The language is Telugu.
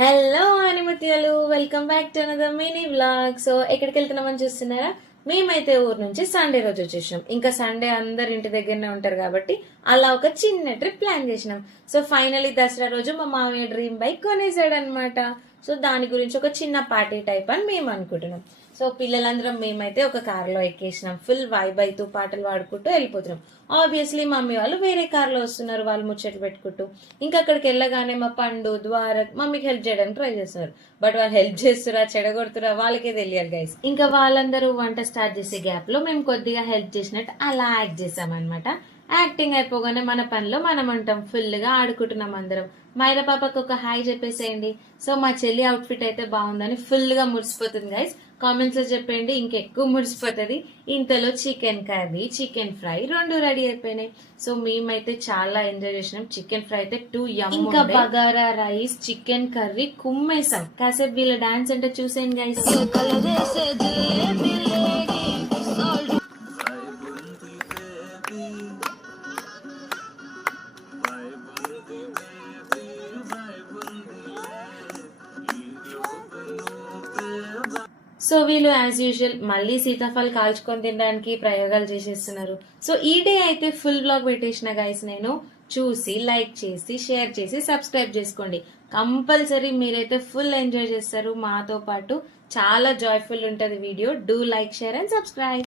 హలో అనిమతిలు, welcome back to another mini vlog. So ఎక్కడికి వెళ్తున్నామని చూస్తున్నారా? మేమైతే ఊరు నుంచి సండే రోజు వచ్చేసినాం. ఇంకా సండే అందరు ఇంటి దగ్గరనే ఉంటారు కాబట్టి అలా ఒక చిన్న ట్రిప్ ప్లాన్ చేసినాం. సో ఫైనలీ దసరా రోజు మా మామయ్య డ్రీమ్ బైక్ కొనేసాడు అనమాట. సో దాని గురించి ఒక చిన్న పార్టీ టైప్ అని మేము అనుకుంటున్నాం. సో పిల్లలందరం మేమైతే ఒక కార్లో ఎక్కేసినాం. ఫుల్ వైబ్ అవుతూ పాటలు పాడుకుంటూ వెళ్ళిపోతున్నాం. ఆబ్వియస్లీ మమ్మీ వాళ్ళు వేరే కార్లో వస్తున్నారు, వాళ్ళు ముచ్చట్లు పెట్టుకుంటూ. ఇంకా అక్కడికి వెళ్ళగానే మా పండు ద్వారక్ మమ్మీకి హెల్ప్ చేయడానికి ట్రై చేస్తున్నారు. బట్ వాళ్ళు హెల్ప్ చేస్తురా చెడగొడుతురా వాళ్ళకే తెలియాలి గైస్. ఇంకా వాళ్ళందరూ వంట స్టార్ట్ చేసే గ్యాప్ లో మేము కొద్దిగా హెల్ప్ చేసినట్టు అలా యాక్ట్ చేసామన్నమాట. యాక్టింగ్ అయిపోగానే మన పనిలో మనం ఉంటాం. ఫుల్ గా ఆడుకుంటున్నాం అందరం. మైరా పాపకు ఒక హాయ్ చెప్పేసేయండి. సో మా చెల్లి అవుట్ఫిట్ అయితే బాగుందని ఫుల్ గా మురిసిపోతుంది గైస్. కామెంట్స్ లో చెప్పండి, ఇంకెక్కువ మురిసిపోతుంది. ఇంతలో చికెన్ కర్రీ, చికెన్ ఫ్రై రెండు రెడీ అయిపోయినాయి. సో మేమైతే చాలా ఎంజాయ్ చేసినాం. చికెన్ ఫ్రై అయితే 2 యమ్. ఇంకా బగారా రైస్, చికెన్ కర్రీ కుమ్మేసాం. కాసేపు వీళ్ళ డాన్స్ అంటే చూసేయండి గైస్. సో వీళ్ళు యాజ్ యూజువల్ మళ్ళీ సీతాఫల్ కాల్చుకొని తినడానికి ప్రయోగాలు చేసేస్తున్నారు. సో ఈ డే అయితే ఫుల్ బ్లాగ్ పెట్టేసిన గైస్. నేను చూసి లైక్ చేసి షేర్ చేసి సబ్స్క్రైబ్ చేసుకోండి. కంపల్సరీ మీరైతే ఫుల్ ఎంజాయ్ చేస్తారు మాతో పాటు. చాలా జాయ్ఫుల్ ఉంటది video. Do like, share and subscribe.